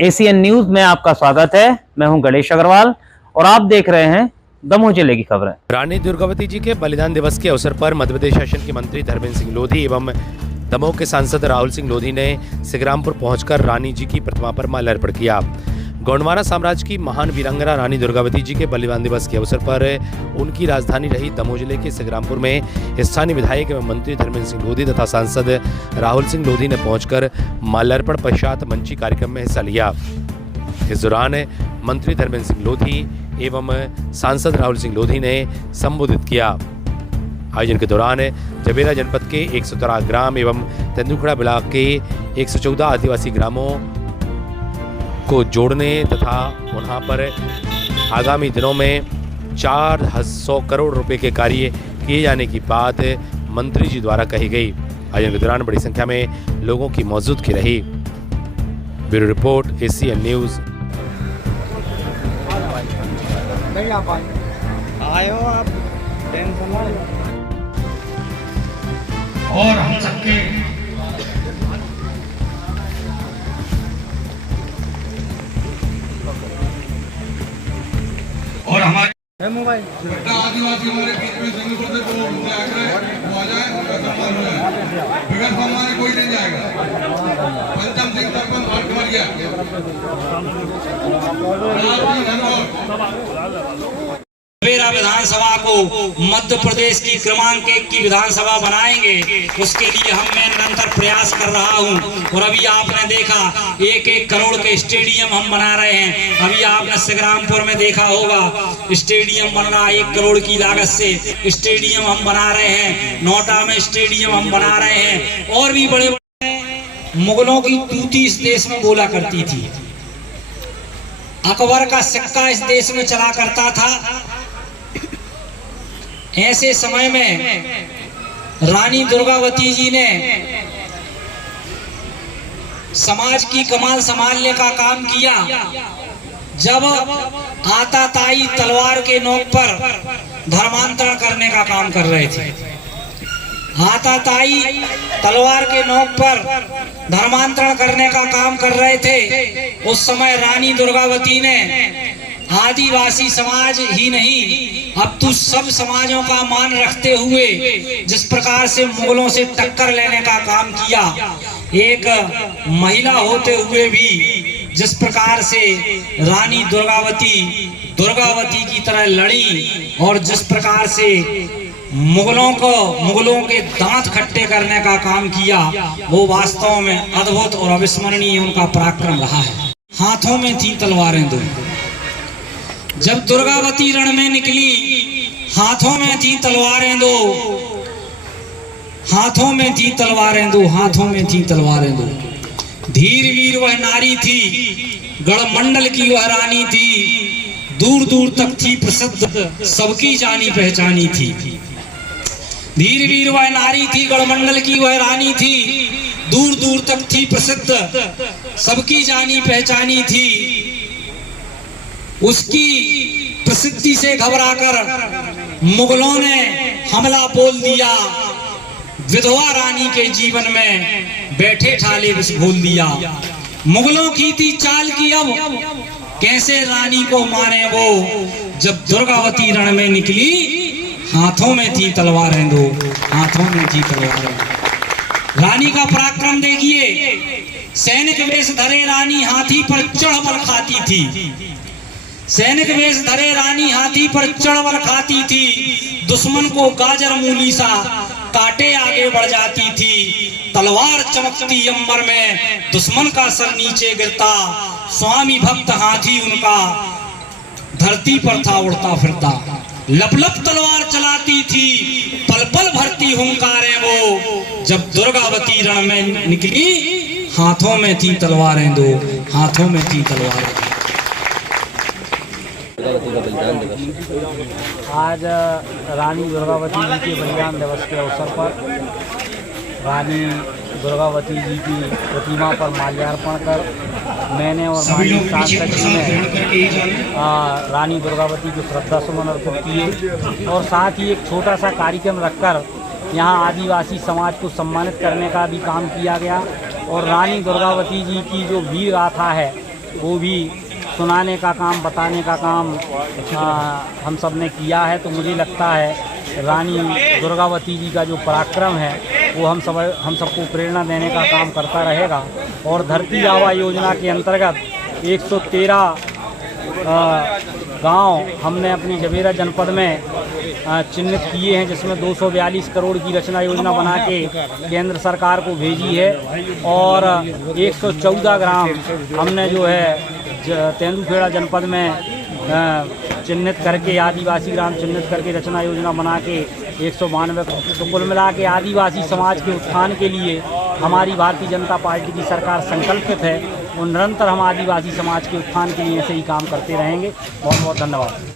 ACN news में आपका स्वागत है। मैं हूं गणेश अग्रवाल और आप देख रहे हैं दमोह जिले की खबरें। रानी दुर्गावती जी के बलिदान दिवस के अवसर पर मध्य प्रदेश शासन के मंत्री धर्मेंद्र सिंह लोधी एवं दमोह के सांसद राहुल सिंह लोधी ने सिंग्रामपुर पहुंचकर रानी जी की प्रतिमा पर माल्यार्पण किया। गोंडवाना साम्राज्य की महान वीरांगना रानी दुर्गावती जी के बलिदान दिवस के अवसर पर उनकी राजधानी रही दमोह जिले के सिंग्रामपुर में स्थानीय विधायक एवं मंत्री धर्मेंद्र सिंह लोधी तथा सांसद राहुल सिंह लोधी ने पहुंचकर माल्यार्पण पश्चात मंची कार्यक्रम में हिस्सा लिया। इस दौरान मंत्री धर्मेंद्र सिंह लोधी एवं सांसद राहुल सिंह लोधी ने संबोधित किया। आयोजन के दौरान जबेरा जनपद के 113 ग्राम एवं तेंदुलखड़ा ब्लॉक के 114 आदिवासी ग्रामों को जोड़ने तथा वहां पर आगामी दिनों में 400 करोड़ रुपए के कार्य किए जाने की बात मंत्री जी द्वारा कही गई। आयोजन के दौरान बड़ी संख्या में लोगों की मौजूदगी रही। Bureau report ACN news. नहीं आ पाए आयो आप टेंशन ना और हम सबके और हमारे मोबाइल आदिवासी हमारे बीच में सिंगापुर से वो आ जाए उनका सम्मान हो जाए। बगैर सम्मान कोई नहीं जाएगा। पंचम सिंह सरपंच भाट मर गया। जबेरा विधानसभा को मध्य प्रदेश की क्रमांक 1 की विधानसभा बनाएंगे, उसके लिए मैं निरंतर प्रयास कर रहा हूं। और अभी आपने देखा 1-1 करोड़ के स्टेडियम हम बना रहे हैं। अभी आपने सिंग्रामपुर में देखा होगा स्टेडियम बन रहा 1 करोड़ की लागत से स्टेडियम हम बना रहे हैं। नोटा में स्टेडियम हम बना रहे हैं। और भी बड़े बड़े मुगलों की तूती इस देश में बोला करती थी। अकबर का सिक्का इस देश में चला करता था। ऐसे समय में रानी दुर्गावती जी ने समाज की कमान संभालने का काम किया। जब आताताई तलवार के नोक पर धर्मांतरण करने का काम कर रहे थे, आताताई तलवार के नोक पर धर्मांतरण करने का काम कर रहे थे, उस समय रानी दुर्गावती ने आदिवासी समाज ही नहीं अब तो सब समाजों का मान रखते हुए जिस प्रकार से मुगलों से टक्कर लेने का काम किया, एक महिला होते हुए भी जिस प्रकार से रानी दुर्गावती की तरह लड़ी और जिस प्रकार से मुगलों के दांत खट्टे करने का काम किया, वो वास्तव में अद्भुत और अविस्मरणीय उनका पराक्रम रहा है। हाथों में थी तलवारें दो। जब दुर्गावती रण में निकली, हाथों में थी तलवारें दो, हाथों में थी तलवारें दो, हाथों में थी तलवारें दो। धीर वीर वह नारी थी, गढ़मंडल की वह रानी थी, दूर दूर तक थी प्रसिद्ध, सबकी जानी पहचानी थी। धीर वीर वह नारी थी, गढ़मंडल की वह रानी थी, दूर दूर तक थी प्रसिद्ध, सबकी जानी पहचानी थी। उसकी प्रसिद्धि से घबराकर मुगलों ने हमला बोल दिया। विधवा रानी के जीवन में बैठे ठाले विष घोल दिया। मुगलों की थी चाल की अब कैसे रानी को मारे वो, जब दुर्गावती रण में निकली, हाथों में थी तलवारें दो, हाथों में थी तलवारें। रानी का पराक्रम देखिए। सैनिक वेश धरे रानी हाथी पर चढ़ बल खाती थी। सैनिक वेश धरे रानी हाथी पर चढ़ बल खाती थी। दुश्मन को गाजर मूली सा काटे आगे बढ़ जाती थी। तलवार चमकती अंबर में, दुश्मन का सर नीचे गिरता। स्वामी भक्त हाथी उनका धरती पर था उड़ता फिरता। लप लप तलवार चलाती थी, पल पल भरती हुंकारें वो, जब दुर्गावती रण में निकली, हाथों में थी तलवारें दो, हाथों में थी तलवारें। आज रानी दुर्गावती जी के बलिदान दिवस के अवसर पर रानी दुर्गावती जी की प्रतिमा पर माल्यार्पण कर मैंने और माननीय सांसद जी ने रानी दुर्गावती को श्रद्धा सुमन अर्पित किए और साथ ही एक छोटा सा कार्यक्रम रखकर यहाँ आदिवासी समाज को सम्मानित करने का भी काम किया गया। और रानी दुर्गावती जी की जो वीर गाथा है वो भी सुनाने का काम, बताने का काम हम सब ने किया है। तो मुझे लगता है रानी दुर्गावती जी का जो पराक्रम है वो हम सबको प्रेरणा देने का काम करता रहेगा। और धरती आबा योजना के अंतर्गत 113 गांव हमने अपनी जबेरा जनपद में चिन्हित किए हैं, जिसमें 242 करोड़ की रचना योजना बना के केंद्र सरकार को भेजी है। और 114 ग्राम हमने जो है तेंदुखेड़ा जनपद में चिन्हित करके, आदिवासी ग्राम चिन्हित करके रचना योजना बना के 192। तो कुल मिला के आदिवासी समाज के उत्थान के लिए हमारी भारतीय जनता पार्टी की सरकार संकल्पित है और निरंतर हम आदिवासी समाज के उत्थान के लिए ऐसे ही काम करते रहेंगे। बहुत बहुत धन्यवाद।